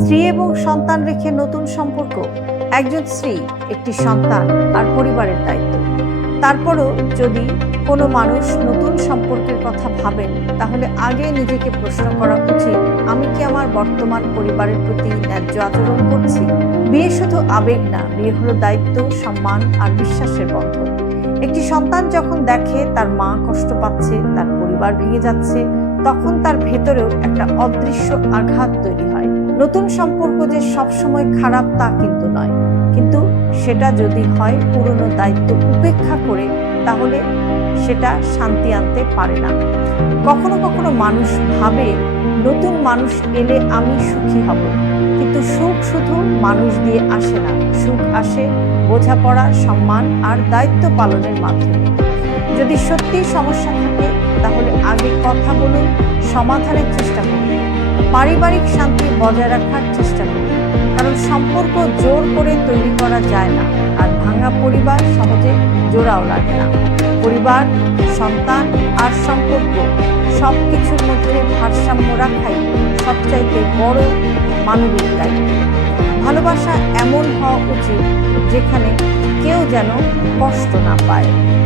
স্ত্রী এবং সন্তান রেখে নতুন সম্পর্ক। একজন স্ত্রী, একটি সন্তান আর পরিবারের দায়িত্ব। তারপরও যদি কোনো মানুষ নতুন সম্পর্কের কথা ভাবেন, তাহলে আগে নিজেকে প্রশ্ন করা উচিত, আমি কি আমার বর্তমান পরিবারের প্রতি ন্যায্য আচরণ করছি? বিয়ে শুধু আবেগ না, বিয়ে হলো দায়িত্ব, সম্মান আর বিশ্বাসের বন্ধন। একটি সন্তান যখন দেখে তার মা কষ্ট পাচ্ছে, তার পরিবার ভেঙে যাচ্ছে, তখন তার ভেতরেও একটা অদৃশ্য আঘাত তৈরি হয়। নতুন সম্পর্ক যে সবসময় খারাপ তা কিন্তু নয়, কিন্তু সেটা যদি হয় পুরনো দায়িত্ব উপেক্ষা করে, তাহলে সেটা শান্তি আনতে পারে না। কখনো কখনো মানুষ ভাবে নতুন মানুষ এলে আমি সুখী হব, কিন্তু সুখ শুধু মানুষ দিয়ে আসে না। সুখ আসে বোঝাপড়া, সম্মান আর দায়িত্ব পালনের মাধ্যমে। যদি সত্যি সমস্যা থাকে, তাহলে আগে কথা বলুন, সমাধানের চেষ্টা করুন, পারিবারিক শান্তি বজায় রাখার চেষ্টা করুন। কারণ সম্পর্ক জোর করে তৈরি করা যায় না, আর ভাঙা পরিবার সহজে জোড়াও লাগে না। পরিবার, সন্তান আর সম্পর্ক সবকিছুর মধ্যে ভারসাম্য রাখাই সবচাইতে বড় মানবিক দায়িত্ব। ভালোবাসা এমন হওয়া উচিত যেখানে কেউ যেন কষ্ট না পায়।